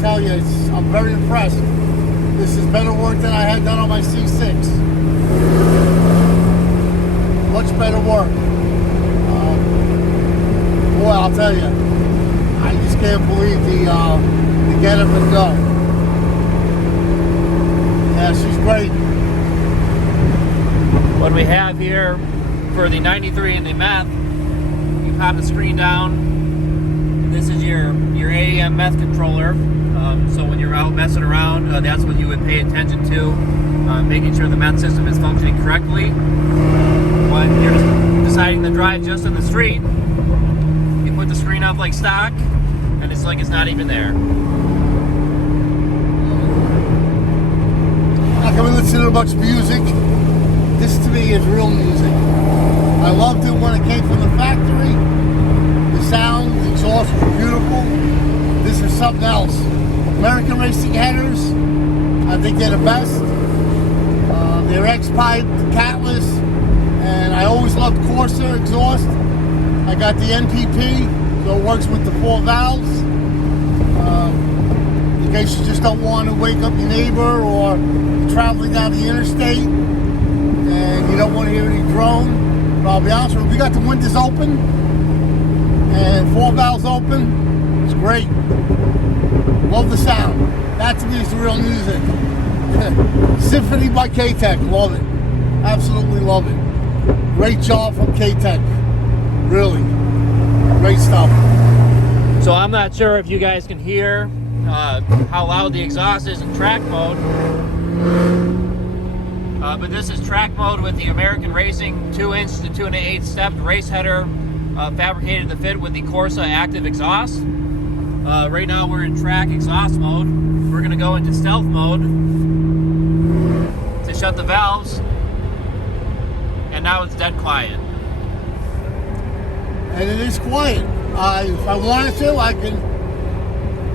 tell you, I'm very impressed. This is better work than I had done on my C6. Much better work. Boy, I'll tell you, I just can't believe the get up and go. Yeah, she's great. What we have here for the 93 and the meth, you pop the screen down. This is your AEM meth controller. So when you're out messing around, that's what you would pay attention to, making sure the meth system is functioning correctly. When you're deciding to drive just on the street, you put the screen up like stock, and it's like it's not even there. Not gonna listen to much music. This to me is real music. I loved it when it came from the factory. The sound, the exhaust was beautiful. This is something else. American Racing headers, I think they're the best. They're X-Pipe, Catless, and I always loved Corsa exhaust. I got the NPP, so it works with the 4 valves. In case you just don't want to wake up your neighbor or you're traveling down the interstate and you don't want to hear any drone. But I'll be honest with you, we got the windows open and 4 valves open. It's great. Love the sound. That to me is the real music. Symphony by Katech. Love it. Absolutely love it. Great job from Katech. Really. Great stuff. So I'm not sure if you guys can hear how loud the exhaust is in track mode. But this is track mode with the American Racing 2-inch to 2 1/8 stepped race header fabricated to fit with the Corsa active exhaust. Right now we're in track exhaust mode. We're going to go into stealth mode to shut the valves, and now it's dead quiet. And it is quiet. If I wanted to, I can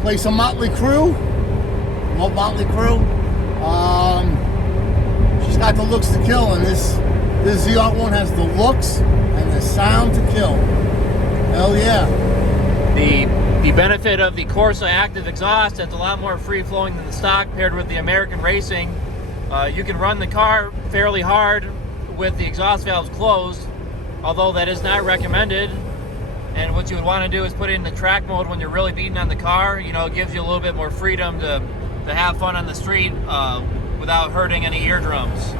play some Motley Crue. Love Motley Crue. She's got the looks to kill, and this ZR1 has the looks and the sound to kill. Hell yeah. The benefit of the Corsa active exhaust, it's a lot more free-flowing than the stock paired with the American Racing. You can run the car fairly hard with the exhaust valves closed, although that is not recommended. And what you would want to do is put it in the track mode when you're really beating on the car. You know, it gives you a little bit more freedom to have fun on the street without hurting any eardrums.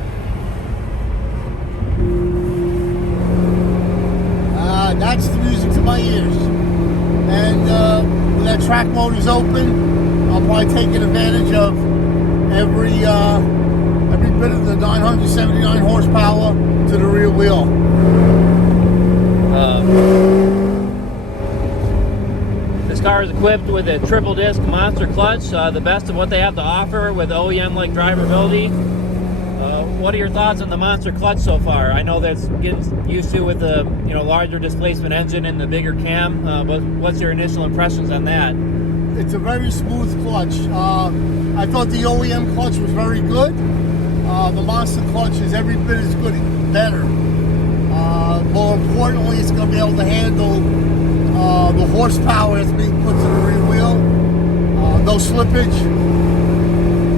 That's the music to my ears. And when that track mode is open, I'll probably take advantage of every bit of the 979 horsepower to the rear wheel. This car is equipped with a triple disc monster clutch, the best of what they have to offer with OEM-like drivability. What are your thoughts on the monster clutch so far? I know that's getting used to with the larger displacement engine and the bigger cam, but what's your initial impressions on that? It's a very smooth clutch. I thought the OEM clutch was very good. The monster clutch is every bit as good, better. More importantly, it's going to be able to handle the horsepower that's being put to the rear wheel. No slippage.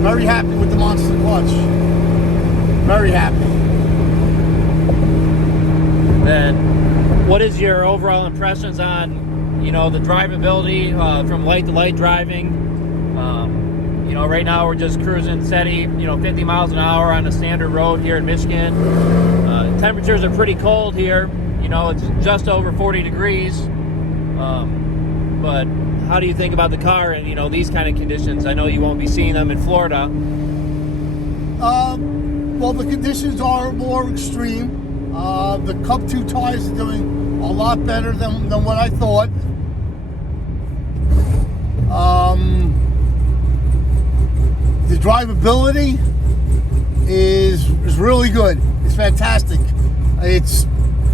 Very happy with the monster clutch. Very happy. Then, what is your overall impressions on, the drivability from light to light driving? Right now we're just cruising steady, 50 miles an hour on a standard road here in Michigan. Temperatures are pretty cold here. It's just over 40 degrees. But how do you think about the car in, these kind of conditions? I know you won't be seeing them in Florida. Well, the conditions are more extreme. The Cup 2 tires are doing a lot better than what I thought. The drivability is really good. It's fantastic. It's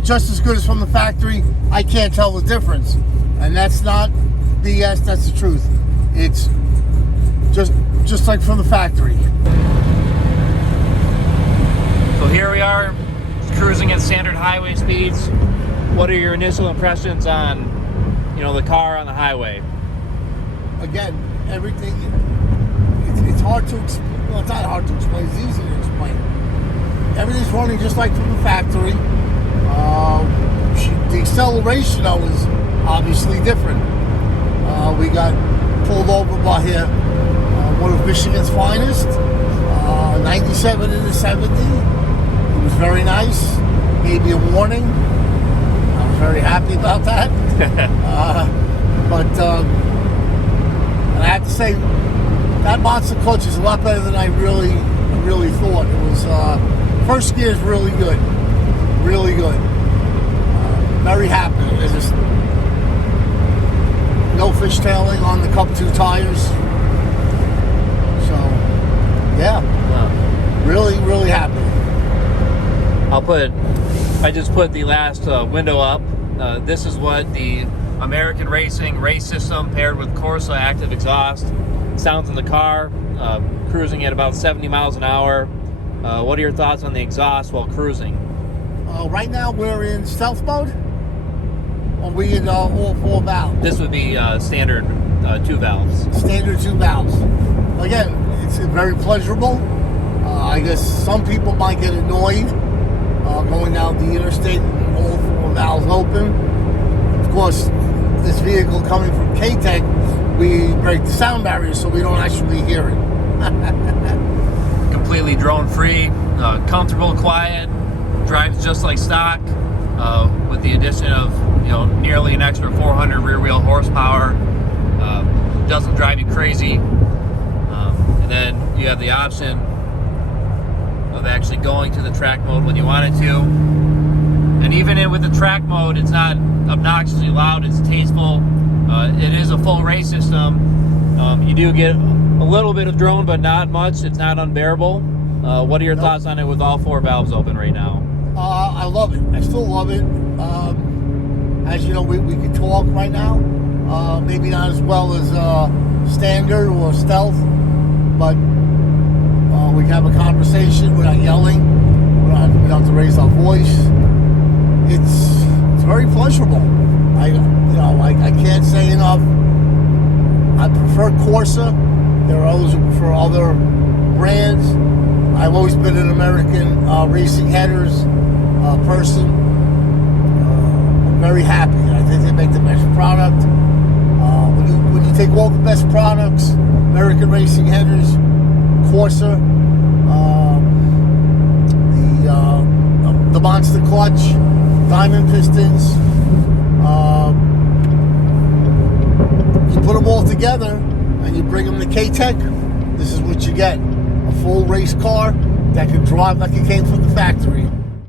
just as good as from the factory. I can't tell the difference. And that's not BS, that's the truth. It's just like from the factory. So here we are, cruising at standard highway speeds. What are your initial impressions on, the car on the highway? again, everything, it's hard to explain. Well, it's not hard to explain. It's easy to explain. Everything's running just like from the factory. The acceleration, though, is obviously different. We got pulled over by here, one of Michigan's finest, 97 in the 70. It was very nice. Gave me a warning. I was very happy about that. And I have to say, that monster clutch is a lot better than I really thought. It was first gear is really good, really good. Very happy. There's just no fishtailing on the Cup 2 tires. So, yeah, Wow. really happy. I just put the last window up. This is what the American Racing race system paired with Corsa active exhaust sounds in the car, cruising at about 70 miles an hour. What are your thoughts on the exhaust while cruising? Right now we're in stealth mode. Are we in all 4 valves? This would be standard 2 valves. Standard 2 valves. Again, it's very pleasurable. I guess some people might get annoyed going down the interstate and all 4 valves open. Of course, this vehicle coming from Katech, we break the sound barrier so we don't actually hear it. Completely drone free, comfortable, quiet, drives just like stock, with the addition of nearly an extra 400 rear wheel horsepower. Doesn't drive you crazy, and then you have the option of actually going to the track mode when you want it to. And even with the track mode, it's not obnoxiously loud, it's tasteful. It is a full race system. You do get a little bit of drone, but not much. It's not unbearable. What are your thoughts on it with all 4 valves open right now? I love it. I still love it. As you know, we can talk right now. Maybe not as well as standard or stealth, but we can have a conversation without yelling. We don't have to raise our voice. It's very pleasurable. I can't say enough. I prefer Corsa. There are others who prefer other brands. I've always been an American racing headers person. I'm very happy. I think they make the best product. When you take all the best products, American racing headers, Corsa, the monster clutch, diamond pistons, you put them all together and you bring them to Katech, this is what you get. A full race car that can drive like it came from the factory.